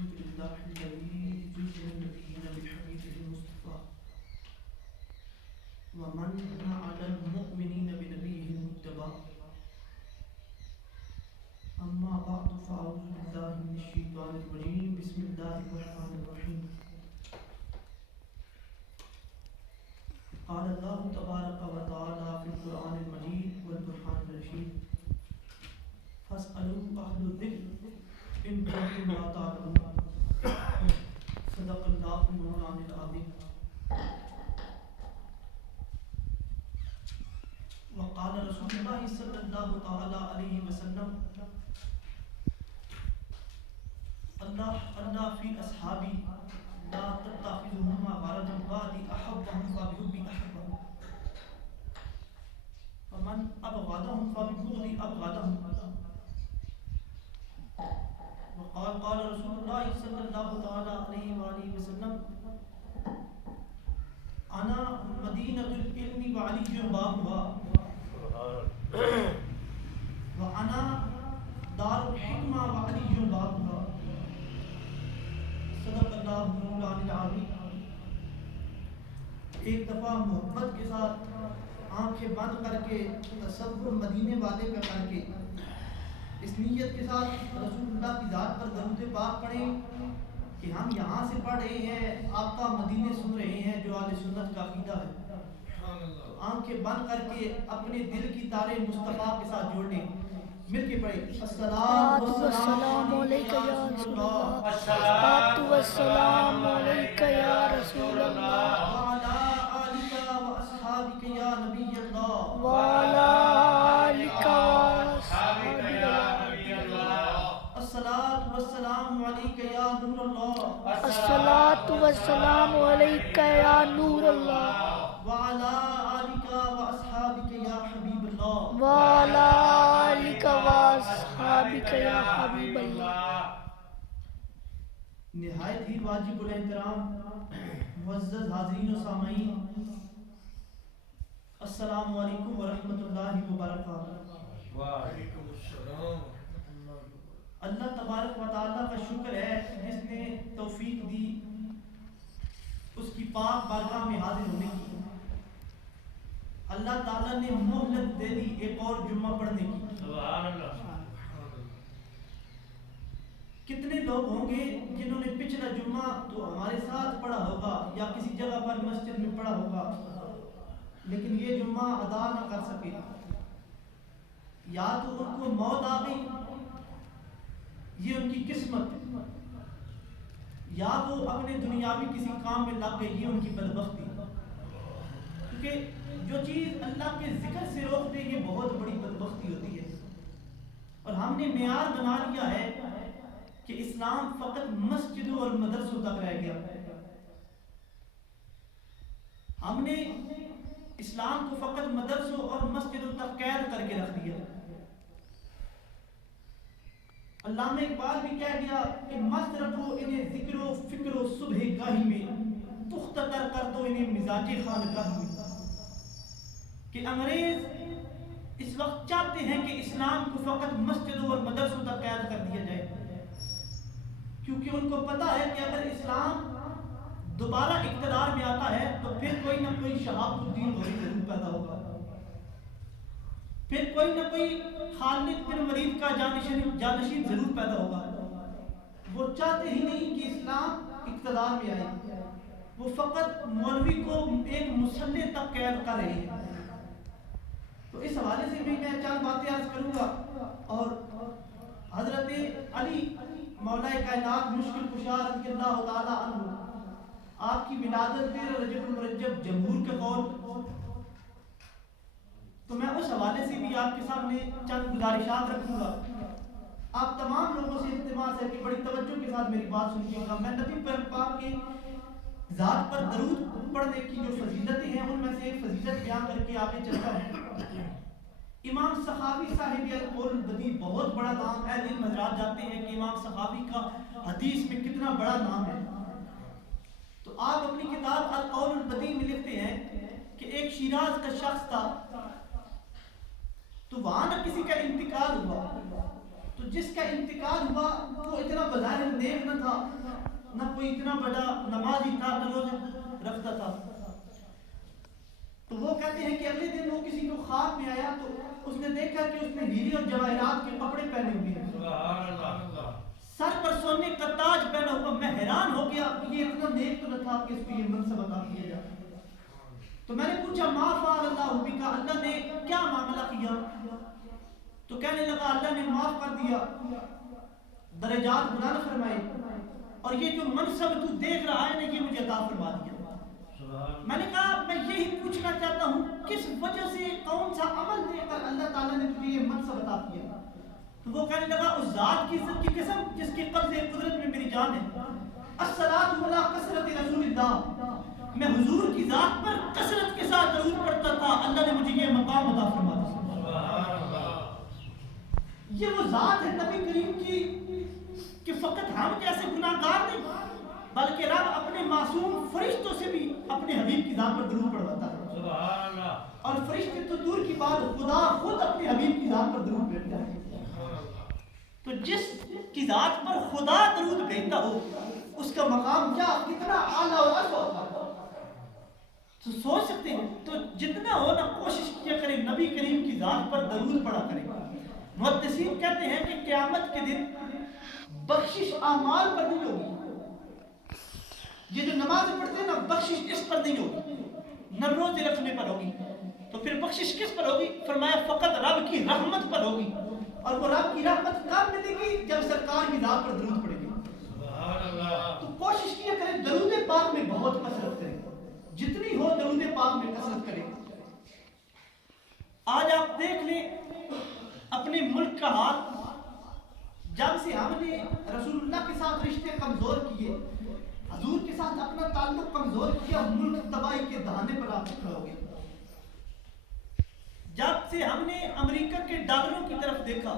الحمد لله الذي جزل النبيين بحديثه المصطفى ومن على المؤمنين بنبيه المتبع أما بعد فأعوذ بالله من الشيطان الرجيم بسم الله الرحمن الرحيم قال الله تبارك وتعالى في القرآن المجيد والبرهان الرشيد فاسألوا أهل الذكر إن كنتم لا تعلمون صدق الله مولانا العظيم وقال رسول الله صلى الله تعالى عليه وسلم اللہ فی اصحابی لا تتخذوهم غرضا بعدی احبهم فبحبی احبهم ومن ابغضهم فببغضی ابغضهم وقال قال رسول الله صلى الله تعالى عليه وآله وسلم انا مدینۃ العلم وعلی بابها وانا دار الحکمہ وعلی بابها صدق اللہ مولانا العظیم۔ ایک دفعہ محبت کے ساتھ آنکھیں بند کر کے تصور مدینے والے کا کر کے اس نیت کے ساتھ رسول اللہ کی ذات پر درود پاک پڑھیں کہ ہم یہاں سے پڑھ رہے ہیں، آقا مدینے سن رہے ہیں جو اہل سنت کا عقیدہ ہے، تو آنکھیں بند کر کے اپنے دل کی تارے مصطفیٰ کے ساتھ جوڑ لیں، مل کے پڑھیں الصلاۃ والسلام علیکہ یا رسول اللہ، الصلاۃ والسلام علیکہ یا رسول اللہ، وعلی آلک واصحابک یا نبی اللہ، وعلی آلک واصحابک یا نبی اللہ، الصلاۃ والسلام علیکہ یا نور اللہ، الصلاۃ والسلام علیکہ یا نور اللہ، وعلی آلک واصحابک یا حبیب اللہ، وعلی آلک واصحابک یا حبیب اللہ۔ نہایت ہی واجب الاحترام معزز حاضرین و سامعین، السلام علیکم ورحمۃ اللہ وبرکاتہ۔ وعلیکم السلام۔ اللہ تبارک و تعالیٰ کا شکر ہے جس نے توفیق دی اس کی پاک بارگاہ میں حاضر ہونے کی۔ اللہ تعالیٰ نے مہلت دے دی ایک اور جمعہ پڑھنے کی۔ سبحان اللہ۔ کتنے لوگ ہوں گے جنہوں نے پچھلا جمعہ تو ہمارے ساتھ پڑھا ہوگا یا کسی جگہ پر مسجد میں پڑھا ہوگا لیکن یہ جمعہ ادا نہ کر سکے، یا تو ان کو موت آ گئی، یہ ان کی قسمت، یا وہ اپنے دنیاوی کسی کام میں لگ گئی، یہ ان کی بدبختی، کیونکہ جو چیز اللہ کے ذکر سے روک دے یہ بہت بڑی بدبختی ہوتی ہے۔ اور ہم نے معیار بنا لیا ہے کہ اسلام فقط مسجدوں اور مدرسوں تک رہ گیا، ہم نے اسلام کو فقط مدرسوں اور مسجدوں تک قید کر کے رکھ دیا۔ علامہ اقبال بھی کہہ گیا کہ مست رکھو انہیں ذکر و فکر و صبح گاہی میں، پختہ تر کر دو انہیں مزاج خانقاہ میں۔ کہ انگریز اس وقت چاہتے ہیں کہ اسلام کو فقط مسجدوں اور مدرسوں تک قید کر دیا جائے، کیونکہ ان کو پتا ہے کہ اگر اسلام دوبارہ اقتدار میں آتا ہے تو پھر کوئی نہ کوئی شہاب الدین غوری ضرور پیدا ہوگا، پھر کوئی نہ کوئی خالد بن ولید کا جانشین ضرور پیدا ہوگا۔ وہ چاہتے ہی نہیں کہ اسلام اقتدار میں آئے، وہ فقط مولوی کو ایک مسلح تک قید کر رہے ہیں۔ تو اس حوالے سے بھی میں چند باتیں عرض کروں گا، اور حضرت علی مولا کائنات مشکل کشا رضی اللہ تعالی عنہ آپ کی ولادت 13 رجب المرجب جمہور کے قول، تو میں اس حوالے سے بھی آپ کے سامنے چند گزارشات رکھوں گا۔ آپ تمام لوگوں سے التماس ہے کہ بڑی توجہ کے ساتھ میری بات سنیے گا۔ میں نبی پاک کے ذات پر درود پڑھنے کی جو فضیلتیں ہیں ان میں سے ایک فضیلت بیان کر کے آگے چلتا ہوں۔ امام سخاوی صاحب القول البدیع، بہت بڑا نام ہے، علم حضرات جانتے ہیں کہ امام سخاوی کا حدیث میں کتنا بڑا نام ہے۔ تو آپ اپنی کتاب القول البدیع میں لکھتے ہیں کہ ایک شیراز کا شخص تھا، تو وہاں نہ کسی کا انتقال ہوا، تو جس کا انتقال ہوا وہ اتنا بظاہر نیک نہ تھا تھا، نہ کوئی اتنا بڑا نمازی تھا، نہ روزے رکھتا تھا. تو وہ کہتے ہیں کہ اگلے دن وہ کسی کو خواب میں آیا تو اس نے دیکھا کہ اس نے ہیرے اور جواہرات کے کپڑے پہنے ہوئے ہیں، سر پر سونے کا تاج پہنا ہوا. میں حیران ہو گیا، یہ اتنا نیک تو نہ تھا کہ اس کو یہ منصب عطا کیا جائے. تو میں نے پوچھا ما فعل اللہ بک، اللہ نے کیا معاملہ کیا؟ تو کہنے لگا اللہ نے معاف کر دیا، درجات بلند فرمائے، اور یہ جو منصب تو دیکھ رہا ہے نا یہ مجھے عطا فرما دیا. میں نے کہا میں یہی پوچھنا چاہتا ہوں کس وجہ سے، کون سا عمل دے کر اللہ تعالیٰ نے تجھے یہ منصب عطا کیا؟ تو وہ کہنے لگا اس ذات کی عزت کی قسم جس کے قبضے قدرت میں میری جان ہے، الصلاۃ علی کثرت رسول اللہ، میں حضور کی ذات پر کثرت کے ساتھ درود پڑھتا تھا، اللہ نے مجھے یہ مقام عطا فرما دیا. یہ وہ ذات ہے نبی کریم کی کہ فقط ہم جیسے گناہ گار نہیں بلکہ رب اپنے معصوم فرشتوں سے بھی اپنے حبیب کی ذات پر درود پڑھواتا ہے. سبحان اللہ. اور فرشتے تو دور کی بات، خدا خود اپنے حبیب کی ذات پر درود بھیجتا ہے. تو جس کی ذات پر خدا درود بھیجتا ہو اس کا مقام کیا کتنا اعلیٰ اور افضل ہوتا ہے. تو سوچ سکتے ہیں. تو جتنا ہو نا کوشش کیا کریں نبی کریم کی ذات پر درود پڑھا کریں. محدثین کہتے ہیں کہ قیامت کے دن بخشش اعمال پر نہیں ہوگی. یہ جو نماز پڑھتے ہیں نا بخشش اس پر نہیں ہوگی، نہ روزے رکھنے پر ہوگی. تو پھر بخشش کس پر ہوگی؟ فرمایا فقط رب کی رحمت پر ہوگی. اور وہ رب کی رحمت کب ملے گی؟ جب سرکار کی ذات پر درود پڑے گی. سبحان اللہ. تو کوشش کیا کریں درود پاک میں بہت کثرت کریں، جتنی ہو درود پاک میں کثرت کریں. آج آپ دیکھ لیں اپنے ملک کا حال. جب سے ہم نے رسول اللہ کے ساتھ رشتے کمزور کیے، حضور کے ساتھ اپنا تعلق کمزور کیا، ملک تباہی کے دہانے پر آپ کھڑے ہو گئے. جب سے ہم نے امریکہ کے ڈالروں کی طرف دیکھا،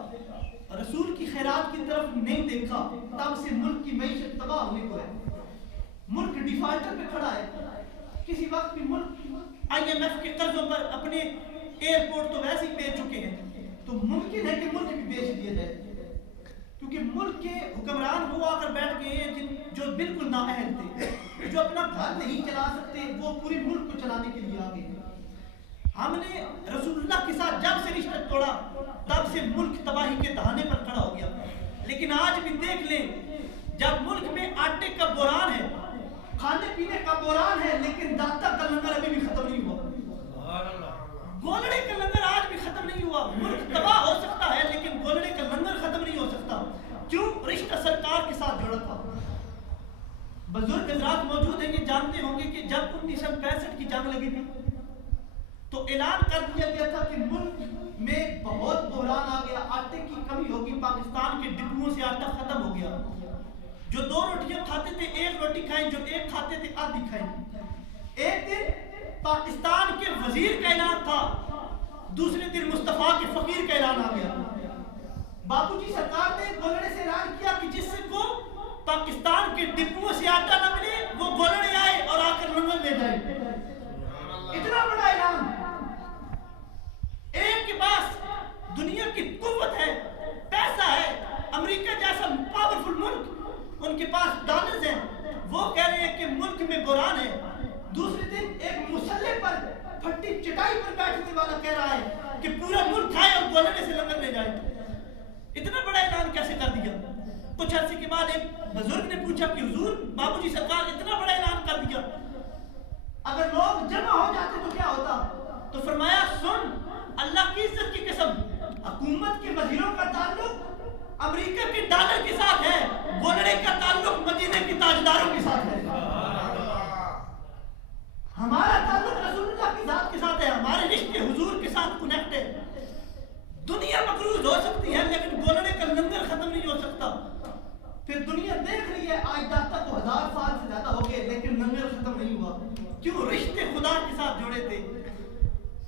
رسول کی خیرات کی طرف نہیں دیکھا، تب سے ملک کی معیشت تباہ ہونے کو ہے. ملک ڈیفالٹر پہ کھڑا ہے. کسی وقت بھی ملک IMF کے قرضوں پر اپنے ایئرپورٹ تو ویسے ہی بیچ چکے ہیں. تو ممکن ہے کہ ملک بھی بیچ دیا جائے، کیونکہ ملک کے حکمران وہ آ کر بیٹھ گئے ہیں جو بالکل نااہل تھے، جو اپنا گھر نہیں چلا سکتے، وہ پورے ملک کو چلانے کے لیے آ گئے ہیں. ہم نے رسول اللہ کے ساتھ جب سے رشتہ توڑا تب سے ملک تباہی کے دہانے پر کھڑا ہو گیا. لیکن آج بھی دیکھ لیں جب ملک میں آٹے کا بحران ہے، کھانے پینے کا بحران ہے، لیکن داتا کا لنگر ابھی بھی ختم نہیں ہوا. گولڑے کا لنگر آج بھی ختم نہیں ہوا. ملک تباہ ہو سکتا ہے لیکن گولڑے کا لنگر ختم نہیں ہو سکتا. کیوں؟ رشتہ سرکار کے ساتھ جڑا تھا. بزرگ حضرات موجود ہیں، یہ جانتے ہوں گے کہ جب 1965 کی جنگ لگی تھی تو اعلان کر دیا گیا تھا کہ ملک میں بہت بحران آ گیا، آٹے کی کمی ہوگی، پاکستان کے ڈپوؤں سے آٹا ختم ہو گیا. جو 2 روٹیاں کھاتے تھے 1 روٹی کھائیں، جو 1 کھاتے تھے آدھی کھائیں. ایک دن پاکستان کے وزیر کا اعلان تھا، دوسرے دن مصطفیٰ کے فقیر کا اعلان آ گیا. باپو جی سرکار نے گولڑے سے اعلان کیا کہ جس کو پاکستان کے ڈپوؤں سے آٹا نہ ملے وہ گولڑے آئے اور آ کر لنگر لے جائے. اتنا بڑا اعلان. ایک کے پاس دنیا کی قوت ہے، پیسہ ہے، امریکہ جیسا پاورفل ملک، ان کے پاس ڈالرز ہیں، وہ کہہ رہے ہیں کہ ملک میں بحران ہے. دوسرے دن ایک مسلح پر پھٹی چٹائی پر بیٹھنے والا کہہ رہا ہے کہ پورا ملک کھائے اور گولڑے سے لنگر لے جائے. اتنا بڑا اعلان کیسے کر دیا؟ کچھ عرصے کے بعد ایک بزرگ نے پوچھا کہ حضور باپو جی سرکار اتنا بڑا اعلان کر دیا، اگر لوگ جمع ہو جاتے تو کیا ہوتا؟ تو فرمایا سن، اللہ کی عزت کی قسم، حکومت کے وزیروں کا تعلق امریکہ کے ڈالر کے ساتھ ہے، گولڑے کا تعلق مدینے کے تاجداروں کے ساتھ ہے. ہمارا تعلق رسول اللہ کی ذات کے ساتھ ہے، ہمارے رشتے حضور کے ساتھ کنیکٹ ہے. دنیا مقروض ہو سکتی ہے لیکن گولڑے کا لنگر ختم نہیں ہو سکتا. پھر دنیا دیکھ رہی ہے آج داتا کو 1000 سال سے زیادہ ہو گئے لیکن لنگر ختم نہیں ہوا. کیوں؟ رشتے خدا کے ساتھ جوڑے تھے.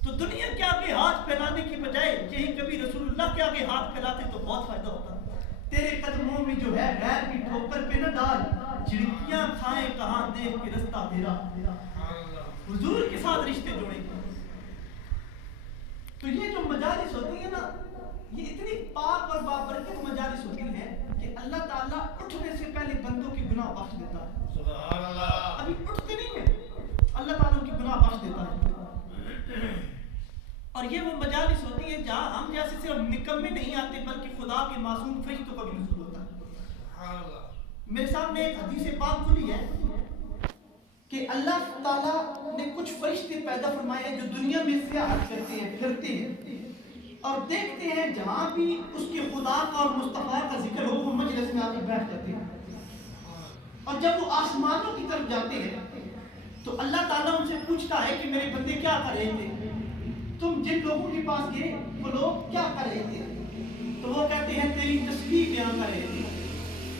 تو دنیا کے آگے ہاتھ پھیلانے کی بجائے یہی کبھی رسول اللہ کے آگے ہاتھ پھیلاتے تو بہت فائدہ ہوتا. تیرے قدموں میں جو ہے غیر کی ٹھوکر پہ نہ ڈال، جھڑکیاں کھائیں کہاں دیکھ کے رستہ تیرا. حضور کے ساتھ رشتے جوڑے. تو یہ جو مجالس ہوتی ہے نا، یہ اتنی پاک اور بابرکت مجالس ہوتی ہیں کہ اللہ تعالیٰ اٹھنے سے پہلے بندوں کی گناہ بخش دیتا ہے. سبحان اللہ. ابھی اٹھتے نہیں ہیں اللہ تعالیٰ ان کی گناہ بخش دیتا ہے. اور یہ وہ مجالس ہوتی ہے جہاں ہم جیسے صرف نکمے نہیں آتے بلکہ خدا کے معصوم فرشتوں کا بھی نزول ہوتا ہے. سبحان اللہ. میرے سامنے ایک حدیث پاک کھلی ہے کہ اللہ تعالیٰ نے کچھ فرشتے پیدا فرمائے ہیں جو دنیا میں سیاحت کرتے ہیں, پھرتے ہیں اور دیکھتے ہیں جہاں بھی اس کے خدا کا اور مصطفیٰ کا ذکر ہو وہ مجلس میں آ کے بیٹھ جاتے ہیں. اور جب وہ آسمانوں کی طرف جاتے ہیں تو اللہ تعالیٰ ان سے پوچھتا ہے کہ میرے بندے کیا کر رہے تھے, تم جن لوگوں کے پاس گئے وہ لوگ کیا کر رہے تھے؟ تو وہ کہتے ہیں تیری تسبیح بیان کر رہے تھے,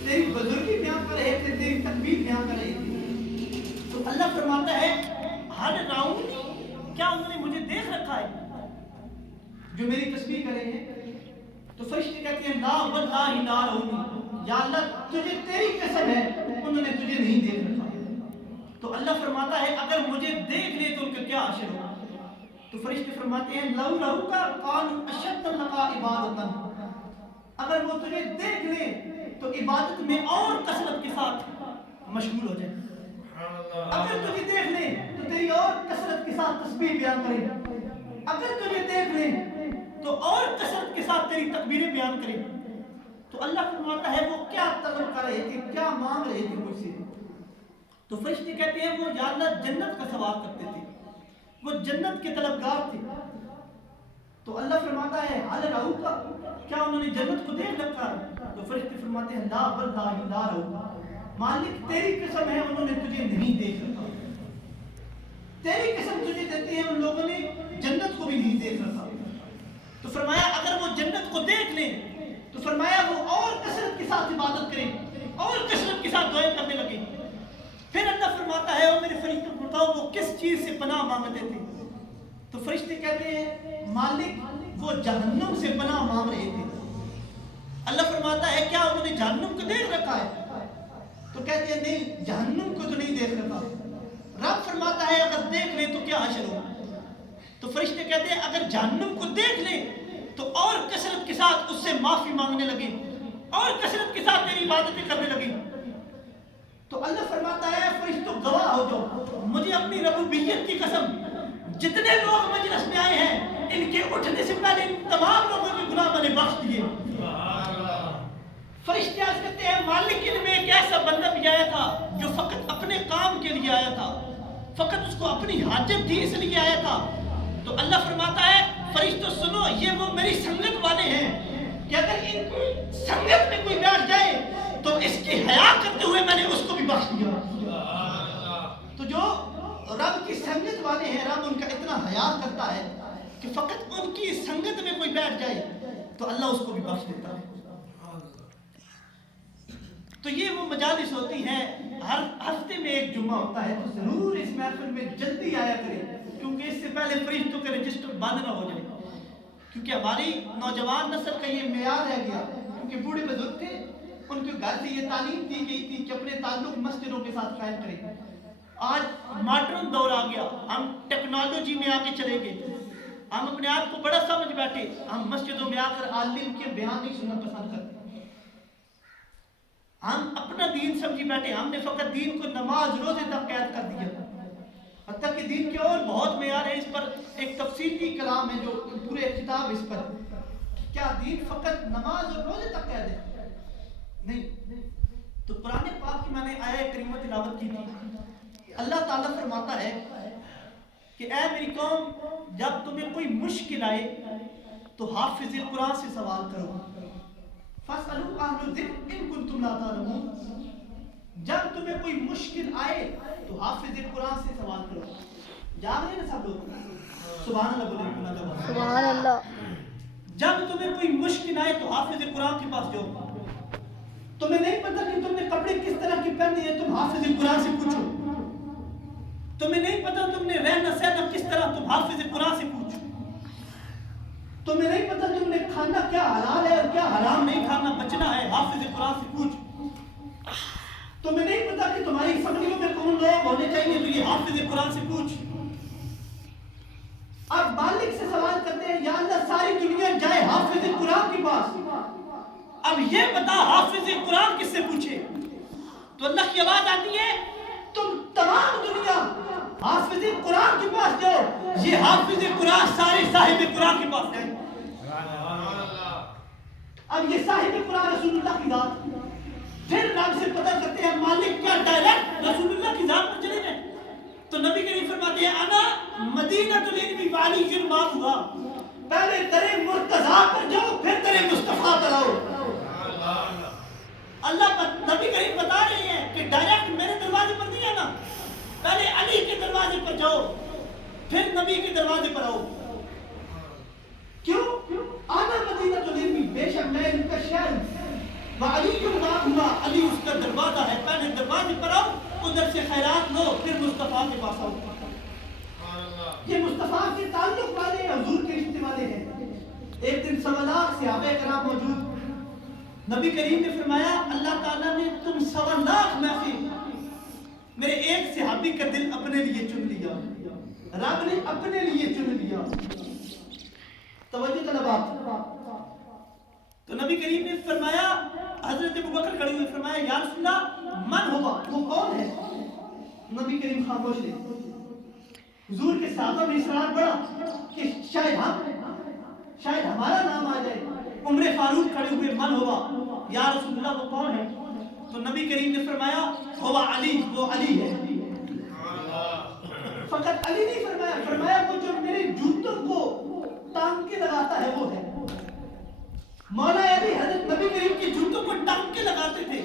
تیری بزرگی بیان کر رہے تھے, تیری تکبیر بیان کر رہے تھے. تو اللہ فرماتا ہے ہر راؤنڈ کیا انہوں نے مجھے دیکھ رکھا ہے جو میری تسبیح کر رہے ہیں؟ تو فرشتے کہتے ہیں لا واللہ لا رونی, یا اللہ تجھے تیری قسم ہے انہوں نے تجھے نہیں دیکھ رکھا. تو اللہ فرماتا ہے اگر مجھے دیکھ لے تو ان کا کیا حشر ہوگا؟ تو فرشتے فرماتے ہیں لو رہو کا قانو اشد لقا عبادتا, اگر وہ تجھے دیکھ لے تو عبادت میں اور کثرت کے ساتھ مشغول ہو جائے. اگر تجھے دیکھ لے تو تیری اور کثرت کے ساتھ تسبیح بیان کرے, اگر تجھے دیکھ لے تو اور کثرت کے ساتھ تیری تکبیریں بیان کرے. تو اللہ فرماتا ہے وہ کیا طلب کر رہے تھے, کیا مانگ رہے تھے مجھ سے؟ تو فرشتے کہتے ہیں وہ یا اللہ جنت کا سوال کرتے تھے, وہ جنت کے طلبگار تھے. تو اللہ فرماتا ہے حل رہو کا, کیا انہوں نے جنت کو دیکھ رکھا ہے؟ تو فرشتے فرماتے ہیں لا واللہ لا رہو, مالک تیری قسم ہے انہوں نے تجھے نہیں دیکھ رکھا. تیری قسم تجھے دیتے ہیں ان لوگوں نے جنت کو بھی نہیں دیکھ رکھا. تو فرمایا اگر وہ جنت کو دیکھ لیں تو فرمایا وہ اور کثرت کے ساتھ عبادت کریں, اور کثرت کے ساتھ دعائیں کرنے لگے. پھر اللہ فرماتا ہے اور میرے فرشتوں کو بتاؤ وہ کس چیز سے پناہ مانگتے تھے؟ تو فرشتے کہتے ہیں مالک وہ جہنم سے پناہ مانگ رہے تھے. اللہ فرماتا ہے کیا انہوں نے جہنم کو دیکھ رکھا ہے؟ تو کہتے ہیں نہیں جہنم کو تو نہیں دیکھ رکھا. رب فرماتا ہے اگر دیکھ لیں تو کیا حشر ہوگا؟ تو فرشتے کہتے ہیں اگر جہنم کو دیکھ لیں تو اور کثرت کے ساتھ اس سے معافی مانگنے لگے, اور کثرت کے ساتھ تیری عبادتیں کرنے لگے. تو اللہ فرماتا ہے فرشتوں گواہ ہو جاؤ, مجھے اپنی ربوبیت کی قسم جتنے لوگ مجلس میں آئے ہیں ان کے اٹھنے سے پہلے ان تمام لوگوں کے گناہ میں نے بخش دیے. فرشتے عرض کرتے ہیں مالک ان میں ایک ایسا بندہ بھی آیا تھا جو فقط اپنے کام کے لیے آیا تھا, فقط اس کو اپنی حاجت تھی اس لیے آیا تھا. تو اللہ فرماتا ہے فرشتوں سنو یہ وہ میری سنگت والے ہیں کہ اگر ان سنگت میں کوئی بیٹھ جائے تو اس کی حیا کرتے ہوئے میں نے اس کو بھی بخش دیا. تو جو رب کی سنگت والے ہیں رب ان کا اتنا حیا کرتا ہے کہ فقط ان کی سنگت میں کوئی بیٹھ جائے تو اللہ اس کو بھی بخش دیتا ہے. تو یہ وہ مجالس ہوتی ہیں, ہر ہفتے میں ایک جمعہ ہوتا ہے, تو ضرور اس محفل میں جلدی آیا کریں کیونکہ اس سے پہلے فرشتوں کے رجسٹر بند نہ ہو جائے. کیونکہ ہماری نوجوان نسل کا یہ معیار رہ گیا, کیونکہ بوڑھے بزرگ تھے ان کے گھر سے یہ تعلیم دی گئی تھی کہ اپنے تعلق مسجدوں کے ساتھ قائم کریں. آج ماڈرن دور آ گیا, ہم ٹیکنالوجی میں آگے چلے گئے, ہم اپنے آپ کو بڑا سمجھ بیٹھے, ہم مسجدوں میں آ کر عالم کے بیان نہیں سننا پسند کرتے, ہم اپنا دین سمجھی بیٹھے, ہم نے فقط دین کو نماز روزے تک قید کر دیا. حتیٰ کہ دین کے اور بہت معیار ہے, اس پر ایک تفصیلی کلام ہے جو پورے کتاب اس پر, کیا دین فقط نماز اور روزے تک قید ہے؟ نہیں. تو قرآن پاک کی میں نے آیہ کریمہ تلاوت کی تھی. اللہ تعالیٰ فرماتا ہے کہ اے میری قوم جب تمہیں کوئی مشکل آئے تو حافظ قرآن سے سوال کرو. فَاسْأَلُوا أَهْلَ الذِّكْرِ إِن كُنتُمْ لَا تَعْلَمُونَ. جب تمہیں کوئی مشکل آئے تو حافظ قرآن سے سوال کرو. جاگ رہے نا سب لوگ؟ سبحان اللہ بولے. سبحان اللہ. جب تمہیں کوئی مشکل آئے تو حافظ قرآن کے پاس جاؤ. تمہیں نہیں پتہ کہ تم نے کپڑے کس طرح کے پہنے ہیں, تم حافظ قرآن سے پوچھو. تمہیں نہیں پتہ تم نے رہنا سہنا کس طرح, تم حافظ قرآن سے پوچھو. تمہیں نہیں پتہ تم نے کھانا کیا حلال ہے اور کیا حرام نہیں کھانا بچنا ہے, حافظ قرآن سے پوچھو. تمہیں نہیں پتہ کہ تمہاری فیملیوں میں کون لوگ ہونے چاہیے, تو یہ حافظ قرآن سے پوچھ. اور بالغ سے سوال کرتے ہیں یا اللہ ساری دنیا جائے حافظ قرآن کے پاس, اب یہ بتا حافظ قرآن کس سے پوچھے؟ تو اللہ کی آواز آتی ہے تم تمام دنیا حافظ قرآن کے پاس جاؤ، یہ حافظ قرآن سارے صاحب قرآن کے پاس جائیں۔ اب یہ صاحب قرآن رسول اللہ کی ذات، پھر نام سے پتہ کرتے ہیں مالک کیا ڈائریکٹ رسول اللہ کی ذات پر چلے گئے؟ تو نبی کریم فرماتے ہیں انا مدینہ العلم وعلی ما ہوا، پہلے درے مرتضیٰ پر جاؤ پھر درے مصطفیٰ پر آؤ۔ اللہ نبی کریم بتا رہے ہیں کہ ڈائریکٹ میرے دروازے پر نہیں آنا، پہلے علی کے دروازے پر جاؤ پھر نبی کے دروازے پر آؤ۔ کیوں؟ آنا مدینہ العلم، بے شک میں ان کا شہر ہوں، وعلی ما ہوا، علی اس کا دروازہ ہے، پہلے دروازے پر آؤ، ادھر سے خیرات لو پھر مصطفیٰ کے پاس آؤ۔ یہ مصطفیٰ کے تعلق والے ہیں، حضور کے رشتے والے ہیں۔ ایک دن 1.25 لاکھ صحابہ کرام موجود، نبی کریم نے فرمایا اللہ تعالیٰ نے تم 1.25 لاکھ میں سے میرے ایک صحابی کا دل اپنے لیے چن لیا، رب نے اپنے لیے چن لیا۔ توجہ طلبات، تو نبی کریم نے فرمایا، حضرت ابوبکر کھڑے ہوئے فرمایا یا رسول اللہ من ہوا، وہ کون ہے؟ نبی کریم خاموش رہے۔ حضور کے صحابہ میں اصرار بڑھا کہ شاید ہمارا نام آ جائے۔ عمر فاروق کھڑے ہوئے من ہوا یا رسول اللہ وہ کون ہے؟ تو نبی کریم نے فرمایا ہوا علی، وہ علی ہے۔ فقط علی نہیں فرمایا، فرمایا وہ جو میرے جوتوں کو ٹانگ کے لگاتا ہے وہ ہے۔ مولا علی حضرت نبی کریم کی جوتوں کو ٹانگ کے لگاتے تھے۔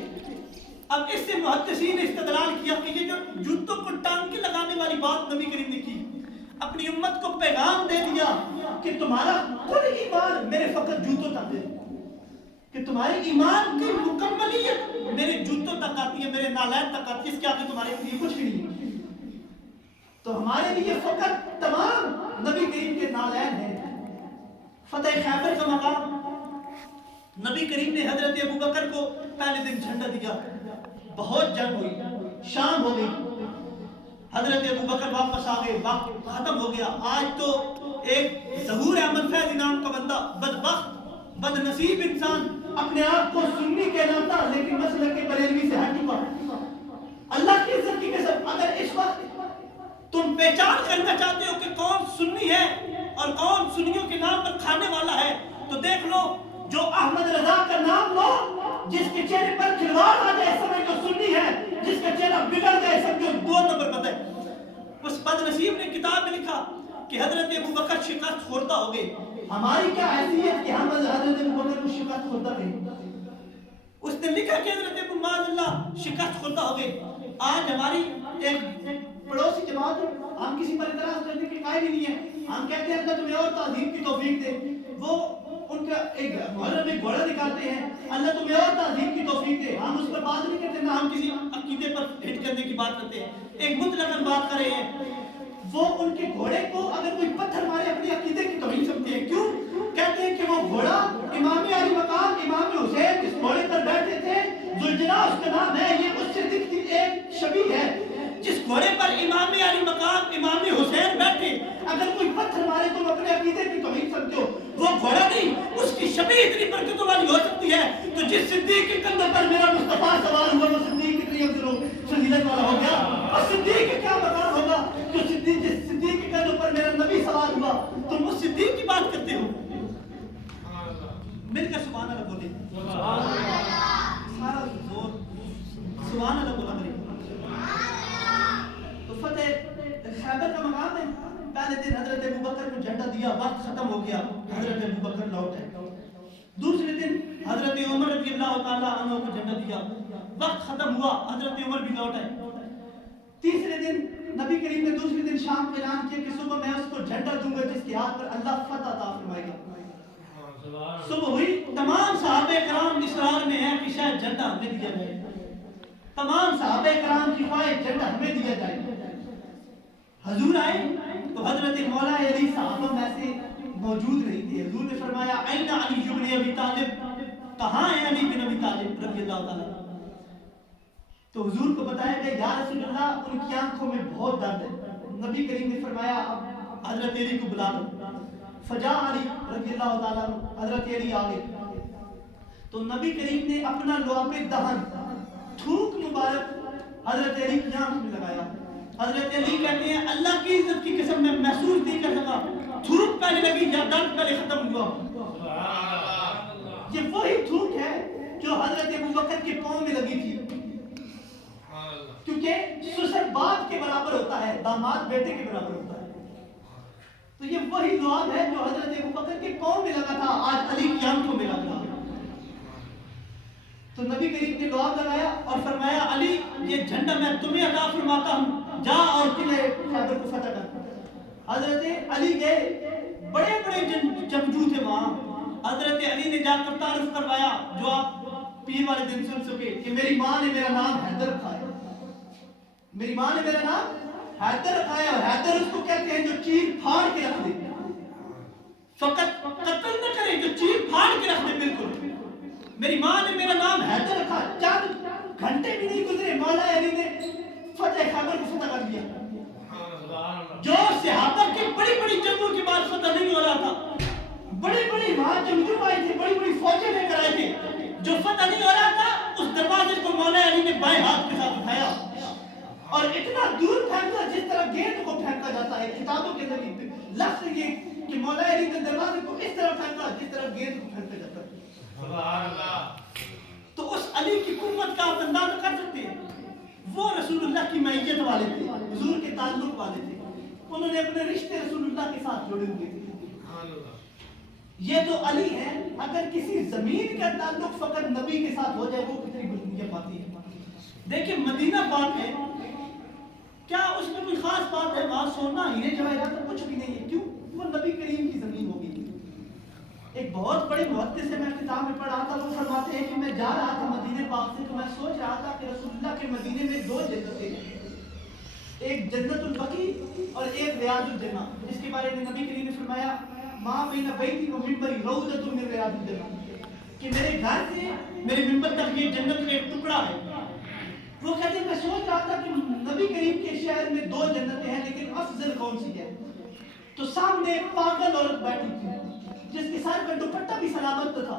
اب اس سے محدثین نے استدلال کیا کہ یہ جو جوتوں کو ٹانگ کے لگانے والی بات نبی کریم نے کی، اپنی امت کو پیغام دے دیا کہ تمہارا کل ایمان میرے فقط جوتوں تک ہے، کہ تمہارے ایمان کی مکملیت میرے جوتوں تک آتی ہے، میرے نالین تک آتی ہے، اس کے آگے تمہارے لیے کچھ بھی نہیں ہے۔ تو ہمارے لیے فقط تمام نبی کریم کے نالین ہیں۔ فتح خیبر کا مقام، نبی کریم نے حضرت ابوبکر کو پہلے دن جھنڈا دیا، بہت جنگ ہوئی، شام ہو گئی، حضرت ابوبکر واپس آ گئے، وقت ختم ہو گیا۔ آج تو ایک ظہور احمد فیض نام کا بندہ، بدبخت بد نصیب انسان، اپنے آپ کو سنی کہلاتا لیکن مسلک کے بریلوی سے ہٹ چکا۔ اللہ کی عزت کی قسم، اگر اس وقت تم پہچان کرنا چاہتے ہو کہ کون سنی ہے اور کون سنیوں کے نام پر کھانے والا ہے تو دیکھ لو، جو احمد رضا کا نام لو، جس کے چہرے پر کھلواڑ آ جائے سمجھ لو سنی ہے، جس کا چہرہ بگڑ جائے سمجھو 2 نمبر پتہ ہے۔ اس بد نصیب نے کتاب میں لکھا کہ حضرت ابوبکر شکست خوردہ ہو گئے۔ ہماری کیا حیثیت کہ ہم حضرت ابوبکر کو شکست خوردہ گئے؟ اس نے لکھا کہ حضرت ابو معاذ اللہ شکست خوردہ ہو گئے۔ آج ہماری ایک پڑوسی جماعت ہے، ہم کسی پر اعتراض کرنے کے قائل ہی نہیں ہے، ہم کہتے ہیں اللہ تمہیں اور تعظیم کی توفیق دے، وہ ان کا ایک محرم میں گھوڑا نکالتے ہیں، اللہ تمہیں اور تعظیم کی توفیق دے، ہم اس پر بات نہیں کرتے، نہ ہم کسی عقیدے پر ہٹ کرنے کی بات کرتے ہیں، ایک مطلقاً بات کر رہے ہیں۔ وہ ان کے گھوڑے کو اگر کوئی پتھر مارے اپنے عقیدے کی توہین سمجھتے ہیں، کیوں؟ کہتے ہیں کہ وہ گھوڑا امام علی مقام امام حسین جس گھوڑے پر بیٹھے تھے، ذوالجناح اس کا نام ہے، یہ اس سے دکھتی ایک شبیہ ہے، جس گھوڑے پر امام علی مقام امام حسین بیٹھے، اگر کوئی پتھر مارے تم اپنے عقیدے کی توہین سمجھتے ہو، وہ گھوڑا نہیں، اس کی شبیہ اتنی برکتوں والی ہو سکتی ہے، تو جس صدیق کے کندھوں پر میرا مصطفیٰ سوار ہوا وہ صدیق کتنی فضیلت والا ہو گیا، اور صدیق کا کیا مقام ہوگا تو جس صدیق کے کندھوں پر میرا نبی سوار ہوا، تم اس صدیق کی بات کرتے ہو۔ مل کر سبحان اللہ بولے، سارا زور سبحان اللہ بولا کرے۔ تو فتح خیبر کا مقام ہے، پہلے دن حضرت ابوبکر کو جھنڈا دیا، وقت ختم ہو گیا، حضرت ابوبکر لوٹے۔ دوسرے دن حضرت عمر رضی اللہ تعالیٰ عنہ کو جھنڈا دیا، وقت ختم ہوا، حضرت عمر بھی لوٹے۔ تیسرے دن نبی کریم نے دوسرے دن شام کو اعلان کیا کہ صبح میں اس کو جھنڈا دوں گا جس کے ہاتھ پر اللہ فتح عطا فرمائے گا۔ صبح ہوئی، تمام صحابہ کرام اصرار میں ہیں کہ شاید جھنڈا ہمیں دیا جائے، تمام صحابہ کرام کی خواہش جھنڈا ہمیں دیا جائے۔ حضور آئے تو حضرت مولا علی صحابہ میں سے موجود رہی تھی، حضور نے فرمایا این علی بن ابی طالب، کہاں ہے علی بن ابی طالب رضی اللہ تعالیٰ؟ تو حضور کو بتایا گیا یا رسول اللہ ان کی آنکھوں میں بہت درد ہے۔ نبی کریم نے فرمایا اب حضرت علی کو بلا دو۔ فجاء علی رضی اللہ تعالیٰ، حضرت علی آگے، تو نبی کریم نے اپنا لعاب دہن تھوک مبارک حضرت علی کی آنکھ میں لگایا. حضرت علی کہتے ہیں اللہ کی عزت کی قسم میں محسوس نہیں کر سکا تھوک پہلے لگی یا درد پہلے ختم ہوا. یہ وہی تھوک ہے جو حضرت ابوبکر کے پاؤں میں لگی تھی, کیونکہ سسر باپ کے برابر ہوتا ہے, داماد بیٹے کے برابر ہوتا ہے. تو یہ وہی لعاب ہے جو حضرت ابوبکر کے پاؤں میں لگا تھا, آج علی کی آنکھوں میں لگ رہا ہے. تو نبی کریم نے لعاب لگایا اور فرمایا علی یہ جھنڈا میں تمہیں عطا فرماتا ہوں, جا اور قلعہ خیبر کو فتح کر. حضرت علی گئے, بڑے بڑے جنگجو تھے وہاں. حضرت علی نے جا کر تعارف کروایا جو آپ پیر والے دن سن سکے کہ میری ماں نے میرا نام حیدر رکھا ہے, میری ماں نے میرا نام حیدر رکھا ہے, اور حیدر اس کو کہتے ہیں جو چیر پھاڑ کے رکھ دے, فقط قتل نہ کرے, جو چیر پھاڑ کے رکھ دے. بالکل میری ماں نے میرا نام حیدر رکھا. چند گھنٹے بھی نہیں گزرے مولا علی نے فتح خیبر کو فتح کر دیا. جو صحابہ کی بڑی بڑی جنگوں کے بعد فتح نہیں ہو رہا تھا, بڑی بڑی وہاں جنگجو آئے تھے, بڑی بڑی فوجیں لے کر آئے تھے, جو فتح نہیں ہو رہا تھا اس دروازے کو مولا علی نے بائیں ہاتھ کے ساتھ اٹھایا اور اتنا دور پھینکا جس طرح گیند کو پھینکا جاتا ہے. کتابوں کے ذریعے لفظ یہ کہ مولا علی نے دروازے کو اس طرح پھینکا جس طرح گیند کو پھینکا جاتا ہے. سبحان اللہ. تو اس علی کی قوت کا آپ اندازہ کر سکتے ہیں. وہ رسول اللہ کی معیت والے تھے, حضور کے تعلق والے تھے, انہوں نے اپنے رشتے رسول اللہ کے ساتھ جوڑے ہوئے تھے. یہ جو علی ہے, اگر کسی زمین کا تعلق فقط نبی کے ساتھ ہو جائے وہ کتنی بلندیاں پاتی ہے. دیکھیں مدینہ پاک ہے, کیا اس میں کوئی خاص بات ہے؟ وہاں سونا ہیرے جواہرات تو کچھ بھی نہیں ہے. کیوں؟ وہ نبی کریم کی زمین ہوگی. ایک بہت بڑے محدث سے میں کتاب میں پڑھا تھا, وہ فرماتے ہیں کہ میں جا رہا تھا مدینے پاک سے, تو میں سوچ رہا تھا کہ رسول اللہ کے مدینے میں دو جنتیں ہیں, ایک جنت البقیع اور ایک ریاض الجنہ, جس کے بارے میں نبی کریم نے فرمایا ماں بین بیتی و منبری روضۃ من ریاض الجنہ, کہ میرے گھر سے میرے منبر تک یہ جنت کا ایک ٹکڑا ہے. وہ کہتے ہیں میں سوچ رہا تھا کہ نبی کریم کے شہر میں دو جنتیں ہیں, لیکن افضل کون سی ہے؟ تو سامنے ایک پاگل عورت بیٹھی تھی جس کے سر پر دوپٹہ بھی سلامت تھا.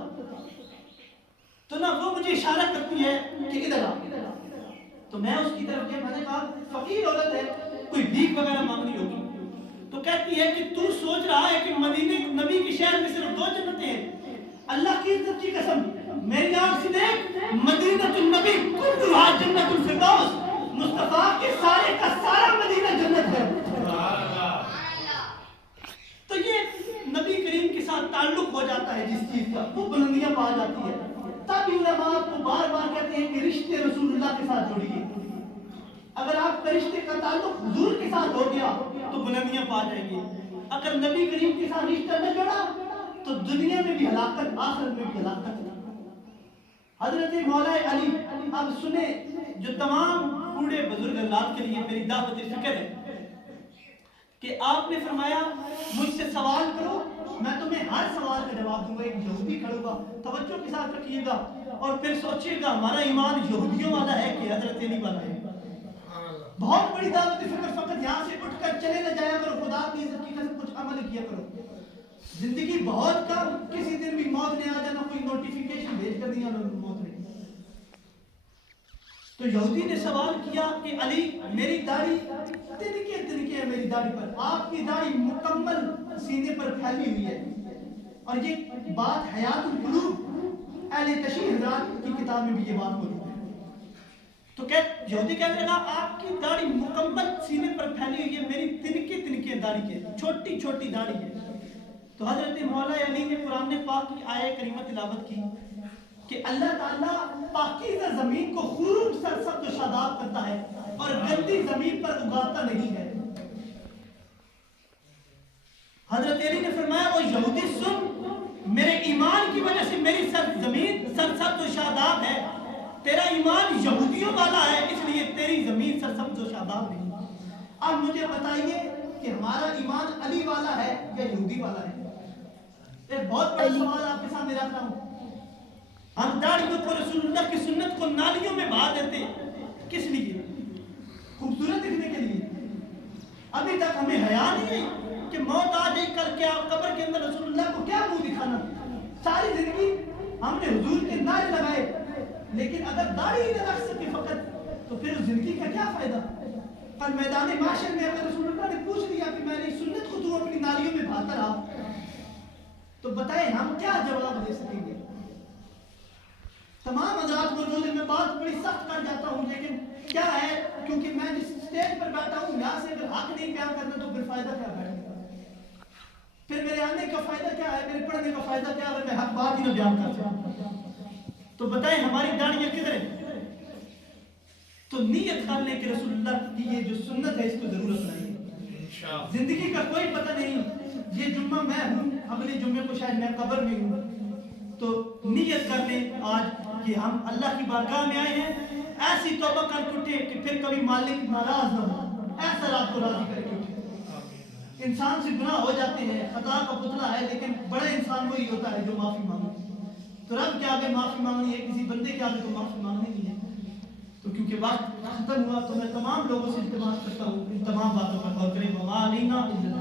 تو نا وہ مجھے اشارہ کرتی ہے کہ ادھر آ. تو میں اس کی طرف گیا, میں نے کہا فقیر عورت ہے, کوئی بھیک وغیرہ مانگنی ہوگی. تو کہتی ہے کہ تو سوچ رہا ہے کہ مدینے نبی کے شہر میں صرف دو جنتیں ہیں. اللہ کی عزت کی قسم میری آنکھ سے دیکھ, مدینہ النبی کلھا جنت الفردوس, مصطفیٰ کے سارے کا سارا مدینہ جنت ہے. تو یہ نبی کریم کے ساتھ تعلق ہو جاتا ہے جس چیز کا, وہ بلندیاں پا جاتی ہے. تب علماء کو بار بار کہتے ہیں کہ رشتے رسول اللہ کے ساتھ جوڑیے. اگر آپ کا رشتے کا تعلق حضور کے ساتھ ہو گیا تو بلندیاں پا جائیں گے. اگر نبی کریم کے ساتھ رشتہ نہ جوڑا تو دنیا میں بھی ہلاکت, آخرت میں بھی ہلاکت. حضرت مولا علی, اب سنیں جو تمام بوڑھے بزرگ حضرات کے لیے میری دعوت فکر ہے کہ آپ نے فرمایا مجھ سے سوال کرو, میں تمہیں ہر سوال کا جواب دوں گا. ایک یہودی کھڑوں گا, توجہ کے ساتھ رکھیے گا اور پھر سوچیے گا ہمارا ایمان یہودیوں والا ہے کہ حضرت علی والا ہے. بہت بڑی دعوت فکر, فقط یہاں سے اٹھ کر چلے نہ جایا کرو, خدا کی عزت کی قسم کچھ عمل کیا کرو. زندگی بہت کم, کسی دن بھی موت نے آ جانا, کوئی نوٹیفیکیشن بھیج کر دیا موت نے. تو یہودی نے سوال کیا کہ علی میری داڑھی تنکے ہے میری داڑھی پر, آپ کی داڑھی مکمل سینے پر پھیلی ہوئی ہے. اور یہ بات حیات القلوب اہل تشیع حضرات کی کتاب میں بھی یہ بات موجود ہے. تو یہودی کہنے لگا آپ کی داڑھی مکمل سینے پر پھیلی ہوئی ہے, میری تنکے داڑھی کے, چھوٹی چھوٹی داڑھی ہے. تو حضرت مولا علی نے قرآن پاک کی آیہ کریمہ تلاوت کی کہ اللہ تعالیٰ پاکیزہ زمین کو خوب سرسبز و شاداب کرتا ہے اور گندی زمین پر اگاتا نہیں ہے. حضرت علی نے فرمایا او یہودی سن, میرے ایمان کی وجہ سے میری زمین سرسبز و شاداب ہے, تیرا ایمان یہودیوں والا ہے اس لیے تیری زمین سرسبز و شاداب نہیں. اب مجھے بتائیے کہ ہمارا ایمان علی والا ہے یا یہودی والا ہے؟ ایک بہت بڑا سوال آپ کے سامنے رکھ رہا ہوں. ہم داڑھیوں کو رسول اللہ کی سنت کو نالیوں میں بہا دیتے ہیں, کس لیے؟ خوبصورت دکھنے کے لیے. ابھی تک ہمیں حیا نہیں ہے کہ موت آ جائے کل کیا قبر کے اندر رسول اللہ کو کیا منہ دکھانا. ساری زندگی ہم نے حضور کے نعرے لگائے لیکن اگر داڑھی ہی نہ رکھ سکے فقط تو پھر زندگی کا کیا فائدہ؟ پر میدان معاشر میں اگر رسول اللہ نے پوچھ لیا کہ میں نے سنت کو تو اپنی نالیوں میں بہاتا رہا تو بتائیں ہم کیا جواب دے سکیں گے؟ تمام حضرات موجود ہیں، میں بات بڑی سخت کر جاتا ہوں لیکن کیا ہے کیونکہ میں جس اسٹیج پر بیٹھا ہوں یہاں سے اگر حق نہیں بیان کرنا تو پھر فائدہ کیا بیٹھنے کا؟ پھر میرے آنے کا فائدہ کیا ہے؟ میرے پڑھنے کا فائدہ کیا ہے اگر میں حق بات ہی نہ بیان کر سکوں؟ تو بتائیں ہماری داڑیاں کدھر ہیں؟ تو نیت کر لیں کہ رسول اللہ کی یہ جو سنت ہے اس کو ضرور اپنائیں۔ زندگی کا کوئی پتہ نہیں، یہ جمعہ میں ہوں، اگلے جمعے کو شاید میں قبر میں ہوں، تو نیت کر لیں آج کہ ہم اللہ کی بارگاہ میں آئے ہیں، ایسی توبہ کر کے اٹھے کہ پھر کبھی مالک ناراض نہ ہو، ایسا رات کو راضی کر کے اٹھے۔ انسان سے گناہ ہو جاتے ہیں، خطا کا پتلا ہے، لیکن بڑا انسان وہی ہوتا ہے جو معافی مانگے۔ تو رب کے آگے معافی مانگنی ہے، کسی بندے کے آگے تو معافی مانگنی نہیں ہے۔ تو کیونکہ وقت ختم ہوا تو میں تمام لوگوں سے التماس کرتا ہوں ان تمام باتوں پر غور کریں۔ وما علینا الا